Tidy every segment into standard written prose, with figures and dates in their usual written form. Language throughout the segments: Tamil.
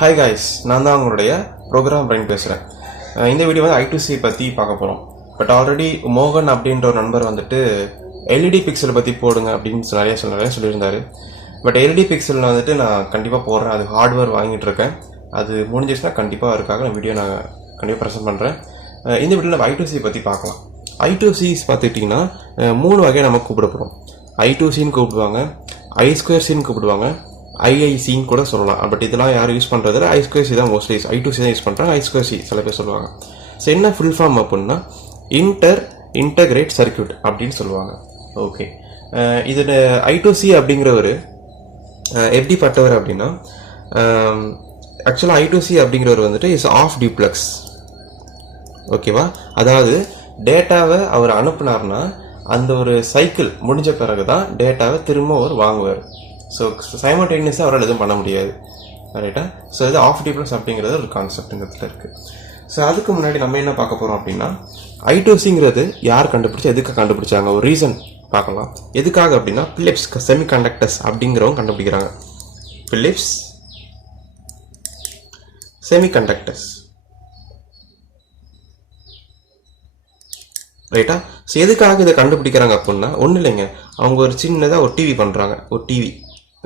ஹாய் காய்ஸ், நான் தான் உங்களுடைய ப்ரோக்ராம் பிரைன் பேசுகிறேன். இந்த வீடியோ வந்து I2C பற்றி பார்க்க போகிறோம். பட் ஆல்ரெடி மோகன் அப்படின்ற ஒரு நண்பர் வந்துட்டு எல்இடி பிக்சல் பற்றி போடுங்க அப்படின்னு நிறைய சொல்லியிருந்தாரு. பட் எல்இடி பிக்சலில் வந்துட்டு நான் கண்டிப்பாக போடுறேன். அது ஹார்ட்வேர் வாங்கிட்டு இருக்கேன். அது முடிஞ்சிச்சுன்னா கண்டிப்பாக அதுக்காக வீடியோ நான் கண்டிப்பாக ப்ரெசென்ட் பண்ணுறேன். இந்த வீடியோவில் நம்ம I2C பற்றி பார்க்கலாம். I2Cs பார்த்துக்கிட்டிங்கன்னா 3 வகையை நம்ம கூப்பிடப்படும். I2Cன்னு கூப்பிடுவாங்க, I2Cன்னு கூப்பிடுவாங்க, IICன்னு கூட சொல்லலாம். பட் இதெல்லாம் யாரும் யூஸ் பண்ணுறது I2C தான் மோஸ்ட்லி I2C தான் யூஸ் பண்ணுறாங்க. I2C சில பேர் சொல்லுவாங்க. ஸோ என்ன ஃபுல் ஃபார்ம் அப்படின்னா இன்டகிரேட் சர்க்யூட் அப்படின்னு சொல்லுவாங்க. ஓகே, இதில் I2C அப்படிங்கிறவர் எப்படிப்பட்டவர் அப்படின்னா, ஆக்சுவலாக I2C அப்படிங்கிறவர் வந்துட்டு இஸ் ஆஃப் டியூப்ளெக்ஸ். ஓகேவா, அதாவது டேட்டாவை அவர் அனுப்புனார்னா அந்த ஒரு சைக்கிள் முடிஞ்ச பிறகு தான் டேட்டாவை திரும்ப அவர் வாங்குவார். ஸோ சைமல்டேனியஸாக அவரால் எதுவும் பண்ண முடியாது, ரைட்டா? ஸோ இது ஆஃப் டியூப்ளெக்ஸ் அப்படிங்கிறது ஒரு கான்செப்ட் இந்த இடத்துல இருக்குது. ஸோ அதுக்கு முன்னாடி நம்ம என்ன பார்க்க போகிறோம் அப்படின்னா, I2Cங்கிறது யார் கண்டுபிடிச்சா, எதுக்கு கண்டுபிடிச்சாங்க, ஒரு ரீசன் பார்க்கலாம். எதுக்காக அப்படின்னா, பிலிப்ஸ் செமிகண்டக்டர்ஸ் அப்படிங்கிறவங்க கண்டுபிடிக்கிறாங்க. பிலிப்ஸ் செமிகண்டக்டர்ஸ், ரைட்டா? ஸோ எதுக்காக இதை கண்டுபிடிக்கிறாங்க அப்படின்னா, ஒன்றும் இல்லைங்க, அவங்க ஒரு சின்னதாக ஒரு டிவி பண்ணுறாங்க. ஒரு டிவி,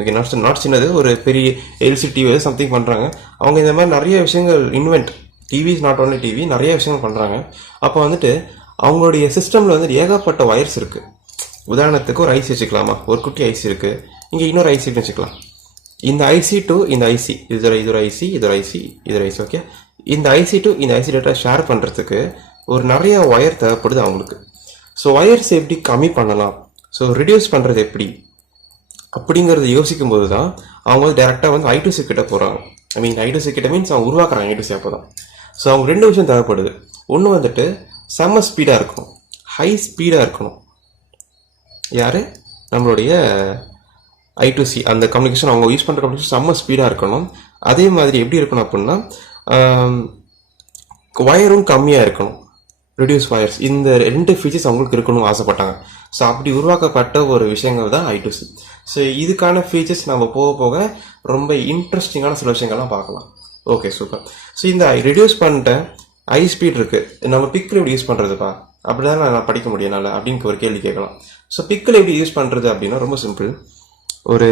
ஓகே, நாட் சின்னது, ஒரு பெரிய எல்சிடி டிவி சம்திங் பண்ணுறாங்க. அவங்க இந்த மாதிரி நிறைய விஷயங்கள் TV is not only TV, நிறைய விஷயங்கள் பண்ணுறாங்க. அப்போ வந்துட்டு அவங்களுடைய சிஸ்டமில் வந்துட்டு ஏகப்பட்ட வயர்ஸ் இருக்குது. உதாரணத்துக்கு ஒரு ஐசி வச்சுக்கலாமா, ஒரு குட்டி ஐசி இருக்குது, இங்கே இன்னொரு ஐசி வச்சுக்கலாம். இந்த ஐசி டு இந்த ஐசி, இது ஒரு ஐசி, இது ஒரு ஐசி, இது ஒரு ஐசி, ஓகே. இந்த ஐசி டு இந்த ஐசி டேட்டா ஷேர் பண்ணுறதுக்கு ஒரு நிறைய ஒயர் தேவைப்படுது அவங்களுக்கு. ஸோ ஒயர்ஸ் எப்படி கம்மி பண்ணலாம், ஸோ ரிடியூஸ் பண்ணுறது எப்படி அப்படிங்கிறத யோசிக்கும் போது தான் அவங்க வந்து டேரெக்டாக வந்து I2C கிட்ட போகிறாங்க. I2C கிட்ட மீன்ஸ் அவங்க உருவாக்குறாங்க I2C. அப்போ தான் ஸோ அவங்க 2 விஷயம் தேவைப்படுது. ஒன்று வந்துட்டு செம்ம ஸ்பீடாக இருக்கணும், ஹை ஸ்பீடாக இருக்கணும். யார்? நம்மளுடைய I2C, அந்த கம்யூனிகேஷன் அவங்க யூஸ் பண்ணுற கம்யூனிகேஷன் செம்ம ஸ்பீடாக இருக்கணும். அதே மாதிரி எப்படி இருக்கணும் அப்படின்னா, ஒயரும் கம்மியாக இருக்கணும், ரெடியூஸ் வயர்ஸ். இந்த 2 ஃபீச்சர்ஸ் அவங்களுக்கு இருக்கணும்னு ஆசைப்பட்டாங்க. ஸோ அப்படி உருவாக்கப்பட்ட ஒரு விஷயங்கள் தான் I2C. ஸோ இதுக்கான ஃபீச்சர்ஸ் நம்ம போக போக ரொம்ப இன்ட்ரெஸ்டிங்கான சில விஷயங்கள்லாம் பார்க்கலாம். Okay, super. ஸோ இந்த ரெடியூஸ் பண்ணிட்ட ஹை ஸ்பீட் இருக்குது, நம்ம பிக்கில் எப்படி யூஸ் பண்ணுறதுப்பா, அப்படி தான் நான் படிக்க முடியனால அப்படின்னு ஒரு கேள்வி கேட்கலாம். ஸோ பிக்கில் எப்படி யூஸ் பண்ணுறது அப்படின்னா ரொம்ப சிம்பிள். ஒரு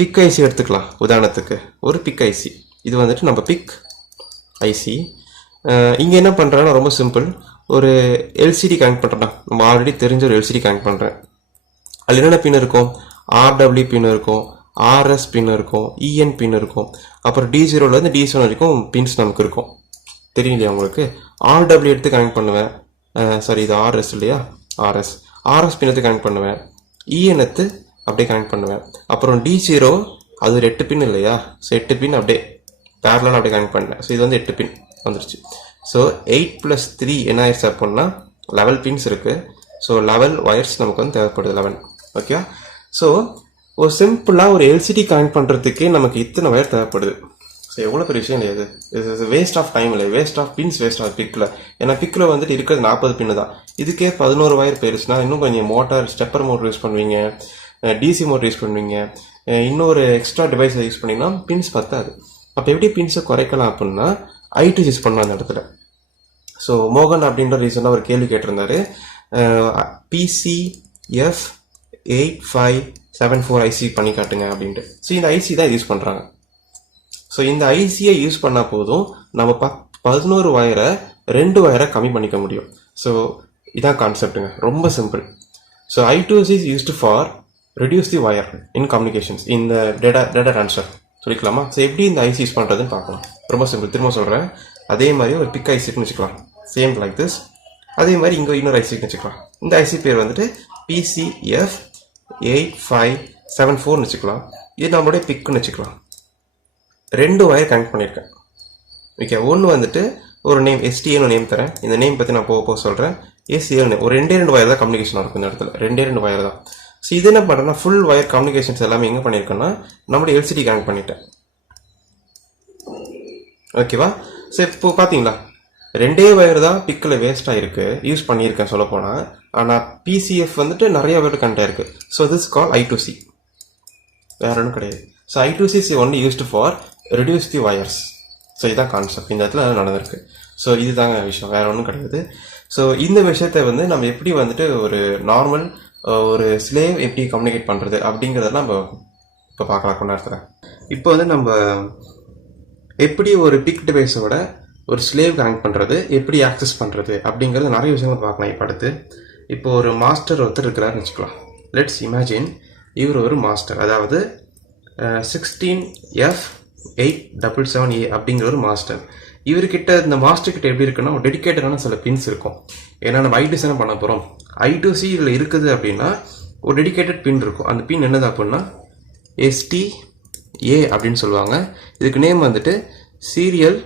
பிக் ஐசி எடுத்துக்கலாம். உதாரணத்துக்கு ஒரு பிக் ஐசி, இது வந்துட்டு நம்ம பிக் ஐசி. இங்கே என்ன பண்ணுறேன்னா ரொம்ப சிம்பிள், ஒரு எல்சிடி கனெக்ட் பண்ணுறேன். நம்ம ஆல்ரெடி தெரிஞ்ச ஒரு எல்சிடி கனெக்ட் பண்ணுறேன். அதில் என்னென்ன பின் இருக்கும், RW பின் இருக்கும், RS பின் இருக்கும், EN பின் இருக்கும், அப்புறம் D0லேருந்து D7 வரைக்கும் பின்ஸ் நமக்கு இருக்கும். தெரியும் இல்லையா உங்களுக்கு? RW எடுத்து கனெக்ட் பண்ணுவேன், சாரி இது RS இல்லையா, RS பின் எடுத்து கனெக்ட் பண்ணுவேன், EN எடுத்து அப்படியே கனெக்ட் பண்ணுவேன். அப்புறம் D0 அது ஒரு 8 பின் இல்லையா, ஸோ 8 பின் அப்படியே பேரலாக அப்படியே கனெக்ட் பண்ணேன். ஸோ இது வந்து 8 பின் வந்துருச்சு. ஸோ 8 + 3 என்ன ஆயிடுச்சு அப்படின்னா 11 பின்ஸ் இருக்குது. ஸோ 11 ஒயர்ஸ் நமக்கு வந்து தேவைப்படுது, 11. ஓகே, ஸோ ஒரு சிம்பிளாக ஒரு எல்சிடி கனெக்ட் பண்ணுறதுக்கே நமக்கு இத்தனை ஒயர் தேவைப்படுது. ஸோ எவ்வளோ பெரிய விஷயம் இல்லையா இது? வேஸ்ட் ஆஃப் டைம் இல்லை, waste of pins, waste of pickle. ஏன்னா பிக்கில் வந்துட்டு இருக்கிறது 40 பின்னு தான். இதுக்கே 11 ஒயர் போயிருச்சுன்னா இன்னும் கொஞ்சம் மோட்டார், ஸ்டெப்பர் மோட்டர் யூஸ் பண்ணுவீங்க, DC மோட்டர் யூஸ் பண்ணுவீங்க, இன்னொரு எக்ஸ்ட்ரா டிவைஸை யூஸ் பண்ணிங்கன்னா பின்ஸ் பத்தாது. அப்போ எப்படி பின்ஸை குறைக்கலாம் அப்படின்னா I2C யூஸ் பண்ணலாம் அந்த இடத்துல. ஸோ மோகன் அப்படின்ற ரீசனாக ஒரு கேள்வி கேட்டிருந்தாரு, PCF8574 ஐசி பண்ணி காட்டுங்க அப்படின்ட்டு. ஸோ இந்த ஐசி தான் யூஸ் பண்ணுறாங்க. ஸோ இந்த ஐசியை யூஸ் பண்ணால் போதும் நம்ம 11 ஒயரை 2 ஒயரை கம்மி பண்ணிக்க முடியும். ஸோ இதான் கான்செப்டுங்க, ரொம்ப simple. So I2C is used for reduce the wire in communications, இந்த டேட்டா ட்ரான்ஸ்ஃபர் சொல்லிக்கலாமா? ஸோ எப்படி இந்த ஐசி யூஸ் பண்ணுறதுன்னு பார்க்கலாம். ரொம்ப சிம்பிள், திரும்ப சொல்கிறேன். அதே மாதிரி ஒரு பிக் ஐசின்னு வச்சுக்கலாம், சேம் லைக் திஸ். அதே மாதிரி இங்கே இன்னொரு ஐசின்னு வச்சுக்கலாம். இந்த ஐசி பேர் வந்துட்டு PCF8574 வச்சுக்கலாம். இது நம்மளுடைய பிக்குன்னு வச்சுக்கலாம். 2 ஒயர் கனெக்ட் பண்ணியிருக்கேன். ஓகே, ஒன்று வந்துட்டு ஒரு நேம் STAன்னு நேம் தரேன். இந்த நேம் பற்றி நான் போக சொல்கிறேன். STAன்னு ஒரு 2 ஒயர் தான் கம்யூனிகேஷன் இருக்கும் இந்த இடத்துல, 2 ஒயர் தான். ஸோ இது என்ன பண்ணுறேன்னா ஃபுல் ஒயர் கம்யூனிகேஷன்ஸ் எல்லாமே எங்கே பண்ணியிருக்கேன்னா நம்மளுடைய எல்சிடி கனெக்ட் பண்ணிட்டேன். ஓகேவா? ஸோ இப்போ பார்த்தீங்களா 2 ஒயர் தான் பிக்கில் வேஸ்ட் ஆகிருக்கு, யூஸ் பண்ணியிருக்கேன் சொல்லப்போனால். ஆனால் PCF வந்துட்டு நிறைய ஒயர் கனெக்ட் ஆயிருக்கு. ஸோ திஸ் கால் I2C, வேற ஒன்றும் கிடையாது. So I2C is only used for reduce the wires. So இதுதான் கான்செப்ட் இந்த இடத்துல நடந்திருக்கு. ஸோ இதுதாங்க விஷயம், வேற ஒன்றும் கிடையாது. ஸோ இந்த விஷயத்தை வந்து நம்ம எப்படி வந்துட்டு ஒரு நார்மல் ஒரு ஸ்லேவ் எப்படி கம்யூனிகேட் பண்ணுறது அப்படிங்கிறதெல்லாம் நம்ம இப்போ பார்க்கலாம் கொஞ்ச நேரத்தில். இப்போ வந்து நம்ம எப்படி ஒரு பிக் டிவைஸோட ஒரு ஸ்லேவ் கனெக்ட் பண்ணுறது, எப்படி ஆக்சஸ் பண்ணுறது அப்படிங்கிறது நிறைய விஷயங்கள் பார்க்கலாம். இப்போ அடுத்து இப்போ ஒரு மாஸ்டர் ஒருத்தர் இருக்கிறாருன்னு வச்சுக்கலாம். லெட்ஸ் இமேஜின் இவர் ஒரு மாஸ்டர், அதாவது 16F877A அப்படிங்கிற ஒரு மாஸ்டர். இவர்கிட்ட இந்த மாஸ்டர் கிட்ட எப்படி இருக்குன்னா ஒரு டெடிக்கேட்டடான சில பின்ஸ் இருக்கும். ஏன்னா நம்ம I2C பண்ண போகிறோம். I2C இதில் இருக்குது அப்படின்னா ஒரு டெடிக்கேட்டட் பின் இருக்கும். அந்த பின் என்னது அப்படின்னா STA அப்படின்னு சொல்லுவாங்க. இதுக்கு நேம் வந்துட்டு சீரியல்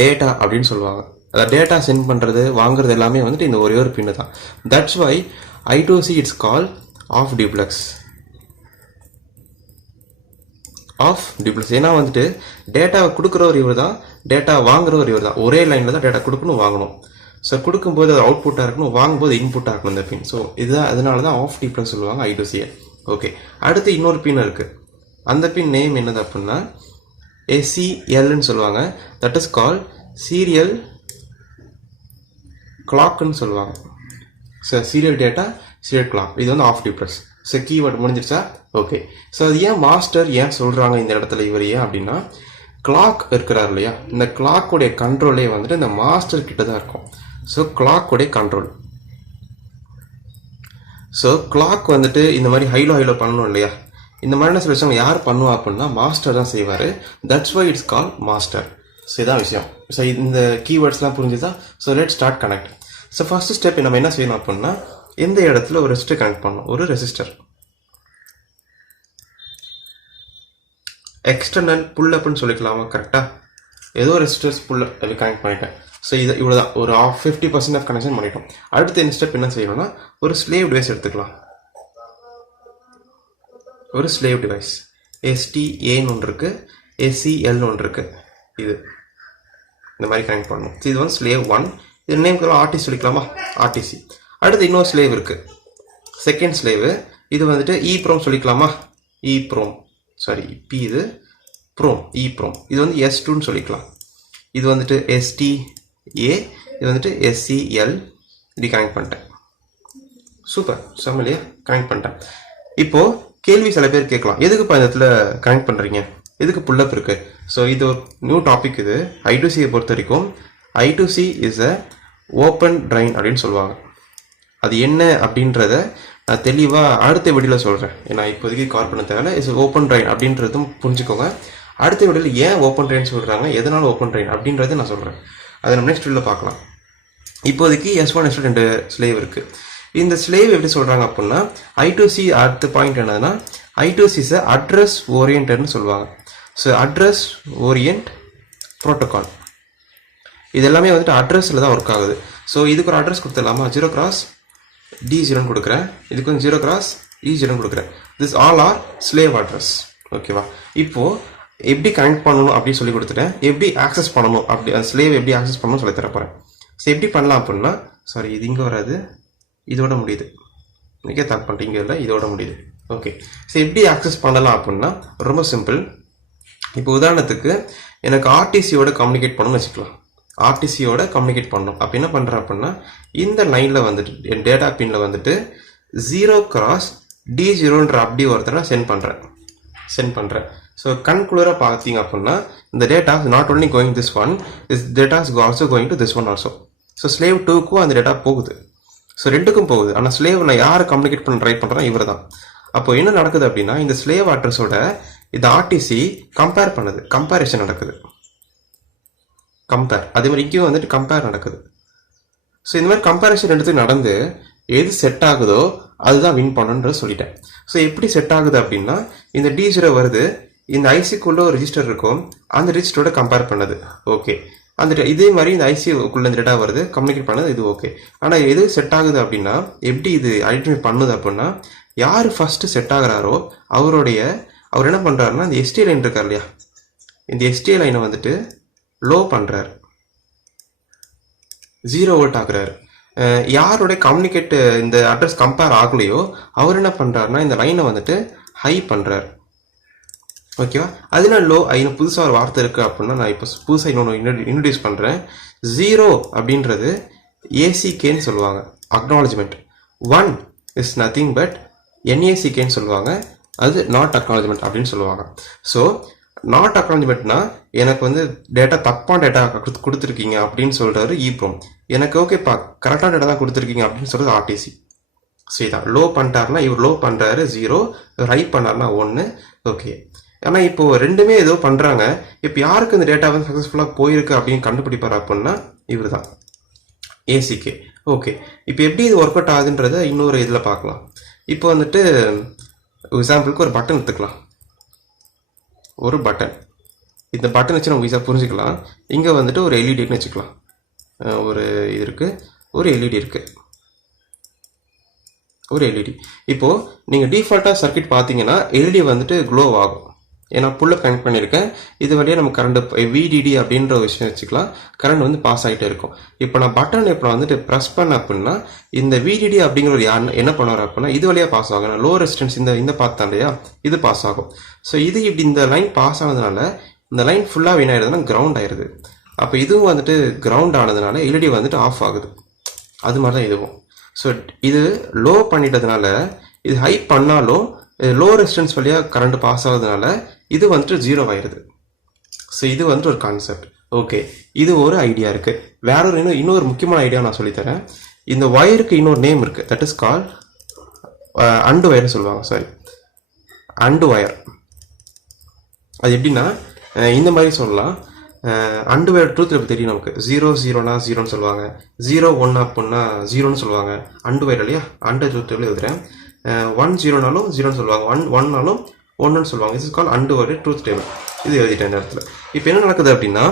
டேட்டா அப்படின்னு சொல்லுவாங்க. அதாவது டேட்டா சென்ட் பண்ணுறது வாங்குறது எல்லாமே வந்துட்டு இந்த ஒரே ஒரு பின்னு தான். That's why I2C it's call half duplex. ஏன்னா வந்துட்டு டேட்டாவை கொடுக்குறவர் இவர் தான், டேட்டா வாங்குறவர் இவர் தான். ஒரே லைனில் தான் டேட்டா கொடுக்கணும் வாங்கணும். ஸோ கொடுக்கும்போது அது அவுட்புட்டாக இருக்கணும், வாங்கும்போது இன்புட்டாக இருக்கணும் இந்த பின். ஸோ இதுதான் அதனால தான் ஆஃப் டியூப்ளெக்ஸ் சொல்லுவாங்க I2C. ஓகே, அடுத்து இன்னொரு பின் இருக்குது. அந்த பின் நேம் என்னது அப்படின்னா SCLன்னு சொல்லுவாங்க. தட் இஸ் கால் சீரியல் கிளாக்னு சொல்லுவாங்க. So serial data serial clock, இது வந்து ஆஃப் டியூப்ளெக்ஸ். ஸோ கீவேர்டு முடிஞ்சிருச்சா? ஓகே. ஸோ அது ஏன் மாஸ்டர் ஏன் சொல்கிறாங்க இந்த இடத்துல இவர் ஏன் அப்படின்னா, கிளாக் இருக்கிறார் இல்லையா, இந்த கிளாக்குடைய கண்ட்ரோலே வந்துட்டு இந்த மாஸ்டர் கிட்ட தான் இருக்கும். ஸோ கிளாக்குடைய கண்ட்ரோல். ஸோ கிளாக் வந்துட்டு இந்த மாதிரி ஹைலோ பண்ணணும் இல்லையா, இந்த மாதிரியான சில விஷயம் யார் பண்ணுவா அப்படின்னா மாஸ்டர் தான் செய்வார். That's why it's call master. So இதான் விஷயம். ஸோ இந்த கீவேர்ட்ஸ்லாம் புரிஞ்சுதா? So let start connect. So first step நம்ம என்ன செய்யணும் அப்படின்னா, எந்த இடத்துல ஒரு ரெசிஸ்டர் கனெக்ட் பண்ணணும், ஒரு ரெசிஸ்டர் எக்ஸ்டர்னல் புல் அப்னு சொல்லிக்கலாமா, கரெக்டாக? ஏதோ ரெசிஸ்டர்ஸ் புல் அப்படி கனெக்ட் பண்ணிட்டேன். ஸோ இது இவ்வளோதான், ஒரு 50% ஆஃப் கனெக்ஷன் பண்ணிட்டோம். அடுத்த இந்த ஸ்டெப் என்ன செய்யணும்னா, ஒரு ஸ்லேவ் டிவைஸ் எடுத்துக்கலாம். ஒரு ஸ்லேவ் டிவைஸ் STAன்னு ஒன்று இருக்குது, SCLன்னு ஒன்று இருக்குது. இது இந்த மாதிரி கனெக்ட் பண்ணணும். இது வந்து ஸ்லேவ் 1. இது நேம் RTC சொல்லிக்கலாமா, RTC. அடுத்து இன்னொரு ஸ்லேவ் இருக்குது, செகண்ட் ஸ்லேவு. இது வந்துட்டு EEPROM சொல்லிக்கலாமா, EEPROM. சாரி, இது ப்ரோம், EEPROM. இது வந்து S2ன்னு சொல்லிக்கலாம். இது வந்துட்டு STA, இது வந்துட்டு SCL. இப்படி கனெக்ட் பண்ணிட்டேன். சூப்பர், செம்மலையா கனெக்ட் பண்ணிட்டேன். இப்போது கேள்வி சில பேர் கேட்கலாம், எதுக்கு இந்த இடத்துல கனெக்ட் பண்ணுறீங்க, எதுக்கு புல்லப் இருக்கு? ஸோ இது ஒரு நியூ டாபிக். இது I2Cயை பொறுத்த வரைக்கும் I2C is a open drain அப்படின்னு சொல்லுவாங்க. அது என்ன அப்படின்றத நான் தெளிவாக அடுத்த வீடியோவில் சொல்கிறேன். ஏன்னா இப்போதைக்கு கால் பண்ண தேவையில்ல. இஸ் ஓப்பன் ட்ரைன் அப்படின்றதும் புரிஞ்சுக்கோங்க. அடுத்த வீடியோவில் ஏன் ஓப்பன் ட்ரைன் சொல்கிறாங்க, எதனால் ஓப்பன் ட்ரைன் அப்படின்றத நான் சொல்கிறேன். அதை நம்ம நெக்ஸ்ட் வீடியோவில் பார்க்கலாம். இப்போதைக்கு S1 S2 2 ஸ்லேவ் இருக்குது. இந்த ஸ்லேவ் எப்படி சொல்கிறாங்க அப்படின்னா, I2C அடுத்த பாயிண்ட் என்னதுன்னா, I2C இஸ் அட்ரஸ் ஓரியன்ட்னு சொல்லுவாங்க. So address oriented protocol. இது எல்லாமே வந்துட்டு அட்ரஸில் தான் ஒர்க் ஆகுது. ஸோ இதுக்கு ஒரு அட்ரஸ் கொடுத்துடலாமா, 0x D0 கொடுக்குறேன், இதுக்கு வந்து 0x E0 கொடுக்குறேன். This all are slave address. ஓகேவா? இப்போது எப்படி கனெக்ட் பண்ணணும் அப்படின்னு சொல்லி கொடுத்துட்டேன். எப்படி ஆக்சஸ் பண்ணணும் அப்படி அந்த ஸ்லேவ் எப்படி ஆக்சஸ் பண்ணணும்னு சொல்லி தரப்போகிறேன். ஸோ எப்படி பண்ணலாம் அப்படின்னா, சாரி இது இங்கே வராது, இதோட முடியுது. இன்றைக்கே தாக் பண்ணிட்டு இங்கே இல்லை, இதோட முடியுது. ஓகே. ஸோ எப்படி ஆக்சஸ் பண்ணலாம் அப்படின்னா ரொம்ப சிம்பிள். இப்போ உதாரணத்துக்கு எனக்கு RTCயோட கம்யூனிகேட் பண்ணணும்னு வச்சுக்கலாம். RTCயோட கம்யூனிகேட் பண்ணணும். அப்போ என்ன பண்ணுறேன் அப்படின்னா, இந்த லைனில் வந்துட்டு என் டேட்டா பின்னில் வந்துட்டு 0x D0ன்ற அப்படி ஒருத்தரை சென்ட் பண்ணுறேன். ஸோ கன்குலராக பார்த்தீங்க அப்படின்னா, இந்த data not only going this one, this data is also going to this one also. So slave 2க்கும் அந்த டேட்டா போகுது. ஸோ ரெண்டுக்கும் போகுது. ஆனால் ஸ்லேவ் நான் யாரை கம்யூனிகேட் பண்ண ட்ரை பண்ணுறேன், இவர் தான். அப்போ என்ன நடக்குது அப்படின்னா, இந்த ஸ்லேவ் அட்ரஸோட இந்த RTC கம்பேர் பண்ணுது, கம்பேரிஷன் நடக்குது. அதே மாதிரி இங்கேயும் வந்துட்டு கம்பேர் நடக்குது. ஸோ இந்த மாதிரி கம்பேரிஷன் ரெண்டுத்துக்கு நடந்து எது செட் ஆகுதோ அதுதான் வின் பண்ணுன்ற சொல்லிட்டேன். ஸோ எப்படி செட் ஆகுது அப்படின்னா, இந்த D0 வருது, இந்த ஐசிக்குள்ள ஒரு ரெஜிஸ்டர் இருக்கும், அந்த ரெஜிஸ்டரோட கம்பேர் பண்ணுது. ஓகே. அந்த இதே மாதிரி இந்த ஐசிக்குள்ள இந்த டேட்டா வருது, கம்யூனிகேட் பண்ணது, இது ஓகே. ஆனால் எது செட் ஆகுது அப்படின்னா, எப்படி இது ஐடென்டிஃபை பண்ணுது அப்படின்னா, யார் ஃபர்ஸ்ட் செட் ஆகுறாரோ அவர் என்ன பண்ணுறாருன்னா, இந்த STA லைன் இருக்கார் இல்லையா, இந்த STA லைனை வந்துட்டு லோ பண்ணுறாரு, 0 வோல்ட் ஆகுறாரு. யாரோட கம்யூனிகேட் இந்த அட்ரஸ் கம்பேர் ஆகலையோ அவர் என்ன பண்ணுறாருன்னா, இந்த லைனை வந்துட்டு ஹை பண்ணுறாரு. ஓகேவா? அதனால லோ ஐன்னு புதுசாக ஒரு வார்த்தை இருக்குது அப்படின்னா நான் இப்போ புதுசாக இன்னொன்று இன்ட்ரடியூஸ் பண்ணுறேன். 0 அப்படின்றது ஏசிகேன்னு சொல்லுவாங்க, அக்னாலஜ்மெண்ட். 1 இஸ் நத்திங் பட் என்ஏசிகேன்னு சொல்லுவாங்க, அது நாட் அக்னாலஜ்மெண்ட் அப்படின்னு சொல்லுவாங்க. ஸோ நாட் அக்னாலஜ்மெண்ட்னா எனக்கு வந்து டேட்டா தப்பான டேட்டா கொடுத்துருக்கீங்க அப்படின்னு சொல்கிறாரு ஈப்ரோம். எனக்கு ஓகேப்பா கரெக்டான டேட்டா தான் கொடுத்துருக்கீங்க அப்படின்னு சொல்கிறது ஆர்டிசி. ஸோ இதான் லோ பண்ணிட்டாருன்னா இவர் லோ பண்ணுறாரு 0, இவர் ஹை பண்ணாருன்னா 1. ஓகே, ஆனால் இப்போ ரெண்டுமே ஏதோ பண்ணுறாங்க. இப்போ யாருக்கு இந்த டேட்டா வந்து சக்ஸஸ்ஃபுல்லாக போயிருக்கு அப்படின்னு கண்டுபிடிப்பார் அப்படின்னா இவர் தான், ஏசிகே. ஓகே, இப்போ எப்படி இது ஒர்க் அவுட் ஆகுதுன்றத இன்னொரு இதில் பார்க்கலாம். இப்போ வந்துட்டு எக்ஸாம்பிளுக்கு ஒரு பட்டன் எடுத்துக்கலாம். ஒரு பட்டன், இந்த பட்டன் வச்சு நம்ம ஈஸியாக புரிஞ்சுக்கலாம். இங்கே வந்துட்டு ஒரு எல்இடின்னு வச்சுக்கலாம். ஒரு இது இருக்குது, ஒரு எல்இடி இருக்குது, ஒரு எல்இடி. இப்போது நீங்கள் டிஃபால்ட்டாக சர்க்கியூட் பார்த்தீங்கன்னா எல்இடி வந்துட்டு க்ளோ ஆகும். ஏன்னா புல்லப் கனெக்ட் பண்ணியிருக்கேன், இது வழியாக நம்ம கரண்ட் விடிடி அப்படின்ற ஒரு விஷயம் வச்சுக்கலாம், கரண்ட் வந்து பாஸ் ஆகிட்டே இருக்கும். இப்போ நான் பட்டன் இப்போ வந்துட்டு ப்ரெஸ் பண்ண அப்படின்னா இந்த விடிடி அப்படிங்கிற ஒரு யார் என்ன பண்ணுவார் அப்படின்னா இது வழியாக பாஸ் ஆகும். லோ ரெசிஸ்டன்ஸ் இந்த பார்த்தா இல்லையா, இது பாஸ் ஆகும். ஸோ இது இப்படி இந்த லைன் பாஸ் ஆனதுனால இந்த லைன் ஃபுல்லாக வீண் ஆயிடுதுன்னா கிரவுண்ட் ஆயிடுது. அப்போ இதுவும் வந்துட்டு கிரவுண்ட் ஆனதுனால எல்இடி வந்துட்டு ஆஃப் ஆகுது. அது மாதிரி தான் இதுவும். ஸோ இது லோ பண்ணிட்டதுனால இது ஹை பண்ணாலும் லோ ரெசிஸ்டன்ஸ் வழியாக கரண்ட் பாஸ் ஆகுதுனால இது வந்துட்டு 0 ஆயிடுது. ஸோ இது வந்துட்டு ஒரு கான்செப்ட். ஓகே, இது ஒரு ஐடியா இருக்குது. வேற ஒரு இன்னொரு முக்கியமான ஐடியா நான் சொல்லித்தரேன். இந்த ஒயருக்கு இன்னொரு நேம் இருக்குது, தட் இஸ் கால் அண்டு ஒயர்னு சொல்லுவாங்க. Sorry, and wire. அது எப்படின்னா இந்த மாதிரி சொல்லலாம். அண்டு ஒயர் ட்ரூத் இப்போ தெரியும் நமக்கு. 0 0னா 0ன்னு சொல்லுவாங்க, 0 1 அப்படின்னா 0ன்னு சொல்லுவாங்க. அண்டு ஒயர் இல்லையா, அண்டு ட்ரூத் எழுதுறேன். 1 0னாலும் 0ன்னு சொல்லுவாங்க, 1 1னாலும் 1ன்னு சொல்லுவாங்க. Is call and wire truth table. இது எழுதிட்டேன் இந்த இடத்துல. இப்போ என்ன நடக்குது அப்படின்னா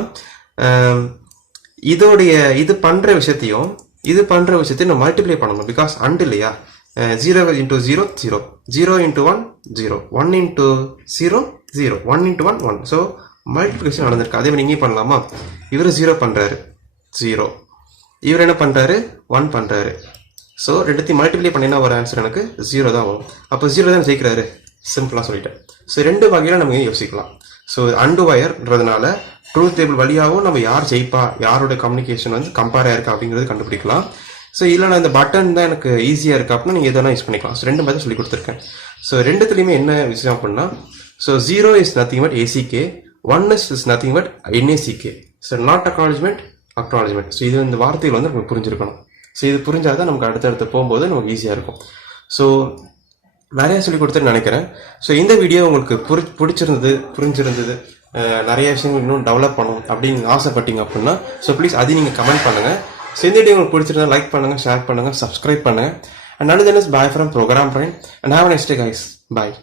இது பண்ணுற விஷயத்தையும் இது பண்ணுற விஷயத்தையும் நம்ம மல்டிப்ளை பண்ணணும். பிகாஸ் அண்டு இல்லையா, 0 × 0 0, 0 × 1 0, 1 × 0 0, 1 × 1 1. ஸோ மல்டிப்ளிகேஷன் நடந்திருக்கு. அதே மாதிரி இங்கேயும் பண்ணலாமா? இவர் 0 பண்ணுறாரு 0, இவர் என்ன பண்ணுறாரு 1 பண்ணுறாரு. ஸோ ரெண்டுத்தையும் மல்டிப்ளை பண்ணினா ஒரு ஆன்சர் எனக்கு 0 தான் வரும். அப்போ 0 தான் ஜெயிக்கிறாரு, சிம்பிளாக சொல்லிட்டேன். ஸோ ரெண்டு வகையில் நம்ம யோசிக்கலாம். ஸோ அண்டு ஒயர்ன்றதுனால ட்ரூத் டேபிள் வழியாகவும் நம்ம யார் ஜெயிப்பா, யாரோட கம்யூனிகேஷன் வந்து கம்பேர் ஆயிருக்கா அப்படிங்கிறது கண்டுபிடிக்கலாம். ஸோ இல்லை நான் இந்த பட்டன் தான் எனக்கு ஈஸியாக இருக்கா அப்படின்னா நீங்கள் எதனா யூஸ் பண்ணிக்கலாம். ஸோ ரெண்டு மாதிரி சொல்லி கொடுத்துருக்கேன். ஸோ ரெண்டுத்துலையுமே என்ன விஷயம் அப்படின்னா, so 0 is nothing but ACK, 1 is nothing but NACK. So not acknowledgement, acknowledgement. So இது இந்த வார்த்தைகள் வந்து நமக்கு புரிஞ்சிருக்கணும். ஸோ இது புரிஞ்சாதான் நமக்கு அடுத்தடுத்து போகும்போது நமக்கு ஈஸியாக இருக்கும். ஸோ நிறையா சொல்லி கொடுத்துன்னு நினைக்கிறேன். ஸோ இந்த வீடியோ உங்களுக்கு புரிஞ்சிருந்தது, நிறைய விஷயங்கள் இன்னும் டெவலப் பண்ணணும் அப்படின்னு ஆசைப்பட்டீங்க அப்படின்னா ஸோ ப்ளீஸ் அது நீங்கள் கமெண்ட் பண்ணுங்கள். ஸோ இந்த வீடியோ உங்களுக்கு பிடிச்சிருந்தா லைக் பண்ணுங்கள், ஷேர் பண்ணுங்கள், சப்ஸ்கிரைப் பண்ணுங்கள். And another is bye from Program Brain and have a nice day guys. Bye.